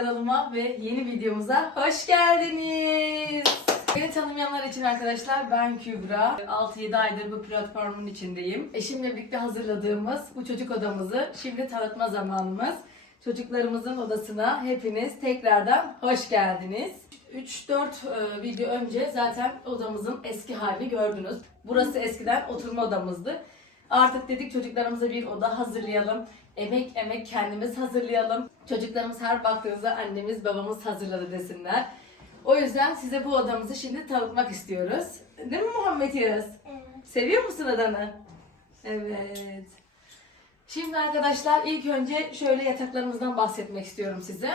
Kanalıma ve yeni videomuza hoş geldiniz. Beni tanımayanlar için arkadaşlar ben Kübra. 6-7 aydır bu platformun içindeyim. Eşimle birlikte hazırladığımız bu çocuk odamızı şimdi tanıtma zamanımız. Çocuklarımızın odasına hepiniz tekrardan hoş geldiniz. 3-4 e, video önce zaten odamızın eski halini gördünüz. Burası eskiden oturma odamızdı. Artık dedik çocuklarımıza bir oda hazırlayalım. Emek emek kendimiz hazırlayalım. Çocuklarımız her baktığınızda annemiz babamız hazırladı desinler. O yüzden size bu odamızı şimdi tanıtmak istiyoruz. Değil mi Muhammed Yağız? Evet. Seviyor musun odanı? Evet. Şimdi arkadaşlar ilk önce şöyle yataklarımızdan bahsetmek istiyorum size.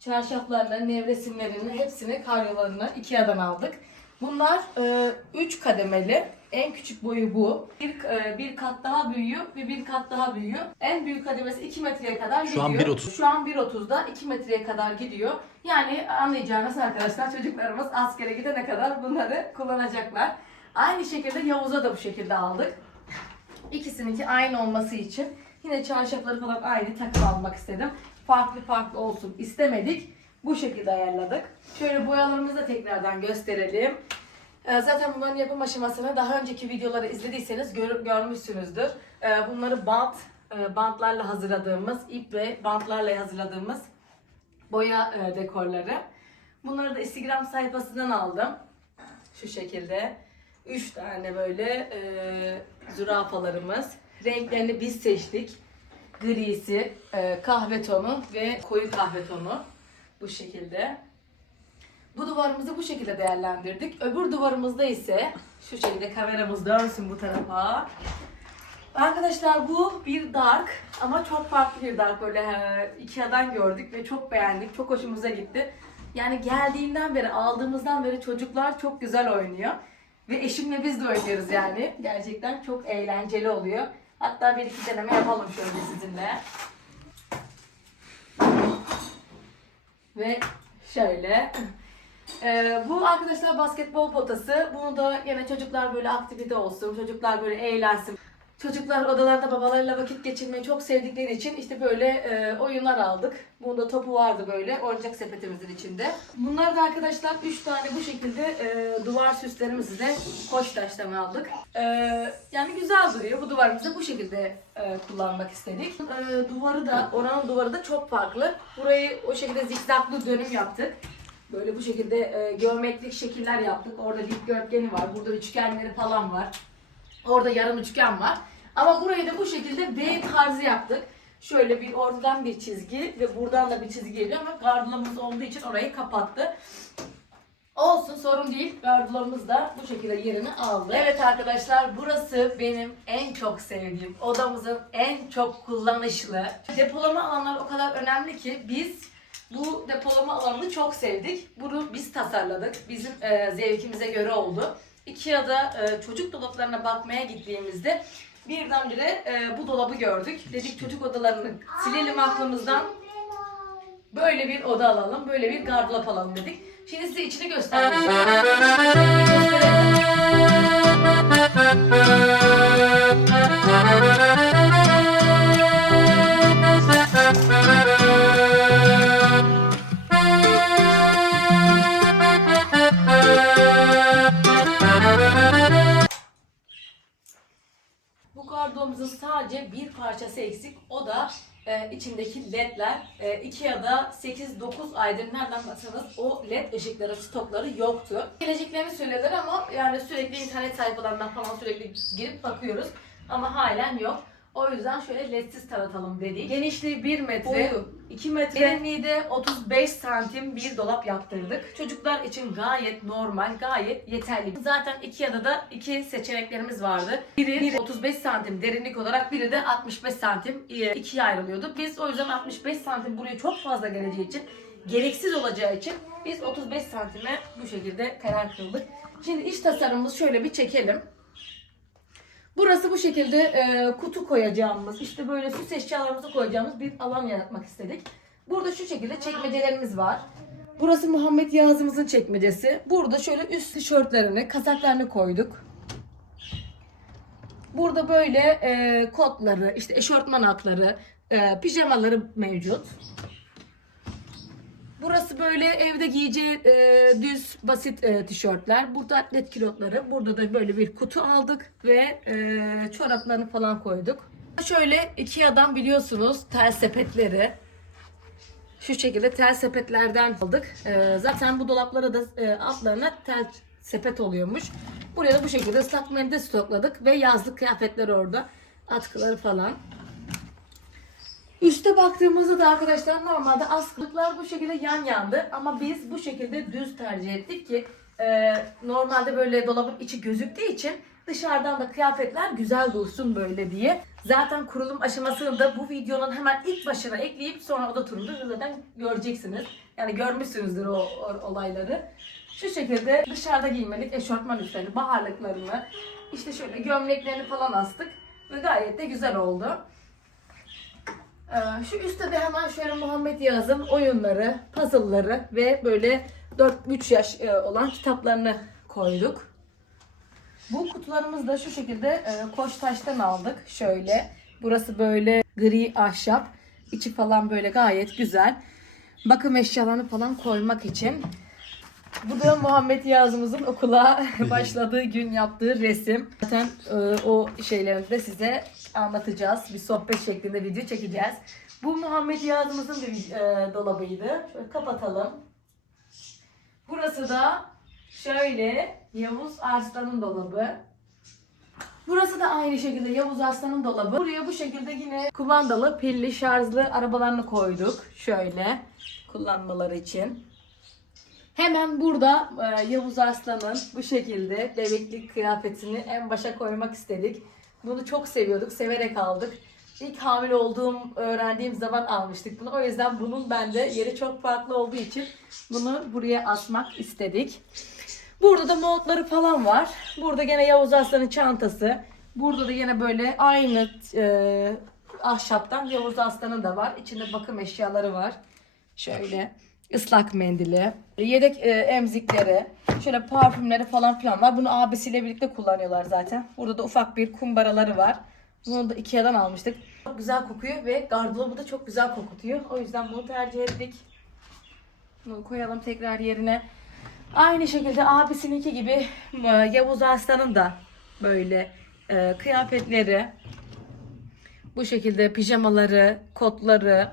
Çarşaflarını, nevresimlerini, hepsini karyolarını Ikea'dan aldık. Bunlar 3 kademeli. En küçük boyu bu. Bir, e, bir kat daha büyüyor ve bir kat daha büyüyor. En büyük kademesi 2 metreye kadar Şu an gidiyor. 1.30. Şu an 1.30'da 2 metreye kadar gidiyor. Yani anlayacağınız arkadaşlar çocuklarımız askere gidene kadar bunları kullanacaklar. Aynı şekilde Yavuz'a da bu şekilde aldık. İkisininki aynı olması için yine çarşafları falan aynı takım almak istedim. Farklı farklı olsun istemedik. Bu şekilde ayarladık. Şöyle boyalarımızı da tekrardan gösterelim. Ee, Zaten bunların yapım aşamasını daha önceki videoları izlediyseniz gör- görmüşsünüzdür. Ee, Bunları bant, e, bantlarla hazırladığımız, ip ve bantlarla hazırladığımız boya e, dekorları. Bunları da Instagram sayfasından aldım. Şu şekilde. Üç tane böyle e, zürafalarımız. Renklerini biz seçtik. Grisi, kahve tonu ve koyu kahve tonu. Bu şekilde. Bu duvarımızı bu şekilde değerlendirdik. Öbür duvarımızda ise şu şekilde kameramız dönsün bu tarafa. Arkadaşlar bu bir dark ama çok farklı bir dark böyle e, Ikea'dan gördük ve çok beğendik. Çok hoşumuza gitti. Yani geldiğinden beri aldığımızdan beri çocuklar çok güzel oynuyor. Ve eşimle biz de oynuyoruz yani. Gerçekten çok eğlenceli oluyor. Hatta bir iki deneme yapalım şöyle sizinle. Ve şöyle. Ee, bu arkadaşlar basketbol potası. Bunu da yine çocuklar böyle aktivite olsun, çocuklar böyle eğlensin. Çocuklar odalarda babalarıyla vakit geçirmeyi çok sevdikleri için işte böyle e, oyunlar aldık. Bunda topu vardı böyle oyuncak sepetimizin içinde. Bunlar da arkadaşlar 3 tane bu şekilde e, duvar süslerimizi de Koçtaş'tan aldık. E, yani güzel duruyor. Bu duvarımızı bu şekilde e, kullanmak istedik. E, duvarı da, oranın duvarı da çok farklı. Burayı o şekilde zikzaklı dönüm yaptık. Böyle bu şekilde e, geometrik şekiller yaptık. Orada dikdörtgeni var. Burada üçgenleri falan var. Orada yarım üçgen var. Ama burayı da bu şekilde V tarzı yaptık. Şöyle bir oradan bir çizgi ve buradan da bir çizgi geliyor ama gardılamız olduğu için orayı kapattı. Olsun sorun değil. Gardılamız da bu şekilde yerini aldı. Evet arkadaşlar burası benim en çok sevdiğim odamızın en çok kullanışlı. Depolama alanları o kadar önemli ki biz bu depolama alanını çok sevdik. Bunu biz tasarladık. Bizim e, zevkimize göre oldu. Ikea'da e, çocuk dolaplarına bakmaya gittiğimizde birdenbire e, bu dolabı gördük. Dedik çocuk odalarını silelim aklımızdan. Böyle bir oda alalım, böyle bir gardırop alalım dedik. Şimdi size içini göstermek içindeki ledler. E, Ikea'da 8-9 aydır nereden baksanız o led ışıkları, stokları yoktu. Geleceklerini söylediler ama yani sürekli internet sayfalarından falan sürekli girip bakıyoruz. Ama halen yok. O yüzden şöyle ledsiz tanıtalım dedik. Genişliği 1 metre, Boyu 2 metre, derinliği de 35 santim bir dolap yaptırdık. Çocuklar için gayet normal, gayet yeterli. Zaten Ikea'da da iki seçeneklerimiz vardı. Biri, biri 35 santim derinlik olarak, biri de 65 santim ikiye ayrılıyordu. Biz o yüzden 65 santim buraya çok fazla geleceği için, gereksiz olacağı için biz 35 santime bu şekilde karar kıldık. Şimdi iç tasarımımızı şöyle bir çekelim. Burası bu şekilde e, kutu koyacağımız, işte böyle süs eşyalarımızı koyacağımız bir alan yaratmak istedik. Burada şu şekilde çekmecelerimiz var. Burası Muhammed Yazımızın çekmecesi. Burada şöyle üst tişörtlerini, kazaklarını koyduk. Burada böyle e, kotları, işte eşortman altları, e, pijamaları mevcut. Burası böyle evde giyeceği e, düz basit e, tişörtler. Burada atlet kilotları. Burada da böyle bir kutu aldık ve e, çoraplarını falan koyduk. Şöyle Ikea'dan biliyorsunuz tel sepetleri. Şu şekilde tel sepetlerden aldık. E, zaten bu dolaplara da e, altlarına tel sepet oluyormuş. Buraya da bu şekilde ıslak mendil stokladık ve yazlık kıyafetler orada. Atkıları falan. Üste baktığımızda da arkadaşlar normalde askılıklar bu şekilde yan yandı ama biz bu şekilde düz tercih ettik ki e, normalde böyle dolabın içi gözüktüğü için dışarıdan da kıyafetler güzel dursun böyle diye. Zaten kurulum aşamasını da bu videonun hemen ilk başına ekleyip sonra oda turunda zaten göreceksiniz. Yani görmüşsünüzdür o, o olayları. Şu şekilde dışarıda giymelik eşortman üstlerini, baharlıklarını, işte şöyle gömleklerini falan astık ve gayet de güzel oldu. Ee, Şu üstte de hemen şöyle Muhammed Yağız'ın oyunları, puzzle'ları ve böyle 4-3 yaş e, olan kitaplarını koyduk. Bu kutularımızı da şu şekilde e, Koçtaş'tan aldık. Şöyle. Burası böyle gri ahşap. İçi falan böyle gayet güzel. Bakım eşyalarını falan koymak için. Bu da Muhammed Yazımızın okula başladığı gün yaptığı resim. Zaten e, o şeyleri de size anlatacağız. Bir sohbet şeklinde video çekeceğiz. Bu Muhammed Yazımızın bir e, dolabıydı. Şöyle kapatalım. Burası da Şöyle Yavuz Arslan'ın dolabı. Burası da aynı şekilde Yavuz Arslan'ın dolabı. Buraya bu şekilde yine kumandalı, pilli, şarjlı arabalarını koyduk. Şöyle kullanmaları için. Hemen burada e, Yavuz Arslan'ın bu şekilde bebeklik kıyafetini en başa koymak istedik. Bunu çok seviyorduk, severek aldık. İlk hamile olduğum, öğrendiğim zaman almıştık bunu. O yüzden bunun bende yeri çok farklı olduğu için bunu buraya asmak istedik. Burada da montları falan var. Burada gene Yavuz Aslan'ın çantası. Burada da yine böyle aynı e, ahşaptan Yavuz Aslan'ın da var. İçinde bakım eşyaları var. Şöyle ıslak mendili, yedek e, emzikleri, şöyle parfümleri falan filan var. Bunu abisiyle birlikte kullanıyorlar zaten. Burada da ufak bir kumbaraları var. Bunu da Ikea'dan almıştık. Çok güzel kokuyor ve gardırobı da çok güzel kokutuyor. O yüzden bunu tercih ettik. Bunu koyalım tekrar yerine. Aynı şekilde abisininki gibi e, Yavuz Arslan'ın da böyle e, kıyafetleri, bu şekilde pijamaları, kotları,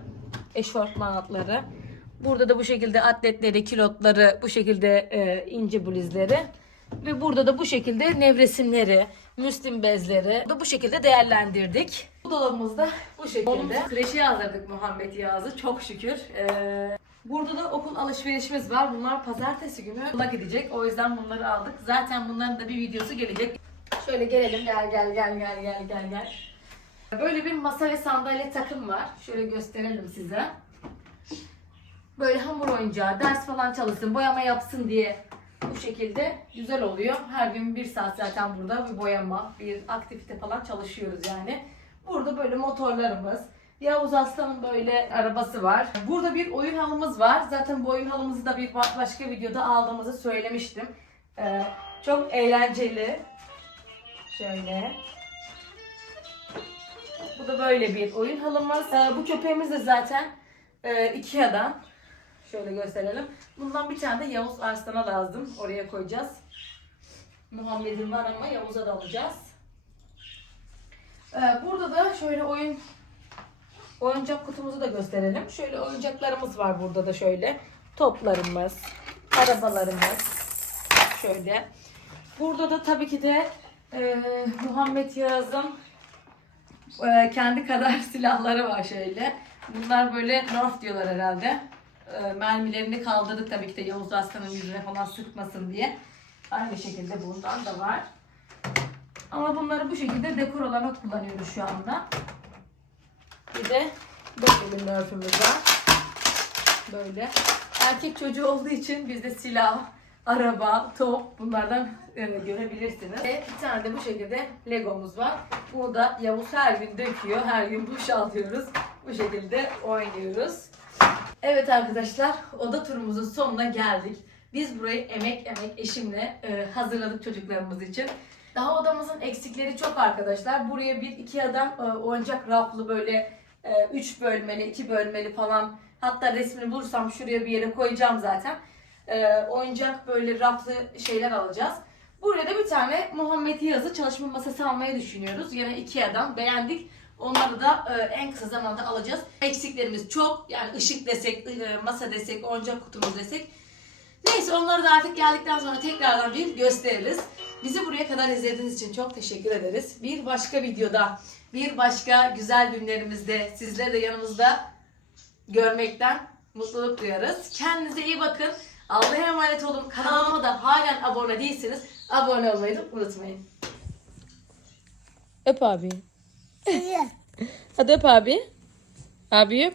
eşofmanları. Burada da bu şekilde atletleri, kilotları, bu şekilde e, ince bluzları. Ve burada da bu şekilde nevresimleri, müslim bezleri da bu şekilde değerlendirdik. Bu dolabımızda bu şekilde. Kreşe yazdırdık Muhammed Yağız'ı çok şükür. Ee, burada da okul alışverişimiz var. Bunlar pazartesi günü okula gidecek. O yüzden bunları aldık. Zaten bunların da bir videosu gelecek. Şöyle gelelim. Gel gel gel gel gel gel gel. Böyle bir masa ve sandalye takım var. Şöyle gösterelim size. Böyle hamur oyuncağı, ders falan çalışsın, boyama yapsın diye bu şekilde güzel oluyor. Her gün bir saat zaten burada bir boyama, bir aktivite falan çalışıyoruz yani. Burada böyle motorlarımız, Yavuz Aslan'ın böyle arabası var. Burada bir oyun halımız var. Zaten bu oyun halımızı da bir ba- başka videoda aldığımızı söylemiştim. Ee, çok eğlenceli. Şöyle. Bu da böyle bir oyun halımız. Ee, bu köpeğimiz de zaten e, Ikea'dan. Şöyle gösterelim. Bundan bir tane de Yavuz Arslan'a lazım. Oraya koyacağız. Muhammed'in var ama Yavuz'a da alacağız. Ee, burada da şöyle oyun oyuncak kutumuzu da gösterelim. Şöyle oyuncaklarımız var burada da şöyle. Toplarımız, arabalarımız. Şöyle. Burada da tabii ki de e, Muhammed Yağız'ın e, kendi kadar silahları var şöyle. Bunlar böyle Nerf diyorlar herhalde. E, mermilerini kaldırdık tabii ki de Yavuz Aslan'ın yüzüne falan sıkmasın diye. Aynı şekilde bundan da var. Ama bunları bu şekilde dekor olarak kullanıyoruz şu anda. Bir de böyle bir Nerf'ümüz var. Böyle. Erkek çocuğu olduğu için bizde silah, araba, top bunlardan e, görebilirsiniz. Ve bir tane de bu şekilde Legomuz var. Bunu da Yavuz her gün döküyor. Her gün boşaltıyoruz. Bu şekilde oynuyoruz. Evet arkadaşlar oda turumuzun sonuna geldik. Biz burayı emek emek eşimle e, hazırladık çocuklarımız için. Daha odamızın eksikleri çok arkadaşlar. Buraya bir iki adam e, oyuncak raflı böyle 3 bölmeli, 2 bölmeli falan. Hatta resmini bulursam şuraya bir yere koyacağım zaten. E, oyuncak böyle raflı şeyler alacağız. Buraya da bir tane Muhammed Yazı çalışma masası almayı düşünüyoruz. Yine Ikea'dan beğendik. Onları da e, en kısa zamanda alacağız. Eksiklerimiz çok. Yani ışık desek, e, masa desek, oyuncak kutumuz desek. Neyse onları da artık geldikten sonra tekrardan bir gösteririz. Bizi buraya kadar izlediğiniz için çok teşekkür ederiz. Bir başka videoda, bir başka güzel günlerimizde sizleri de yanımızda görmekten mutluluk duyarız. Kendinize iyi bakın. Allah'a emanet olun. Kanalıma da halen abone değilseniz abone olmayı unutmayın. Öp abi. Hadi öp abi. Abi öp.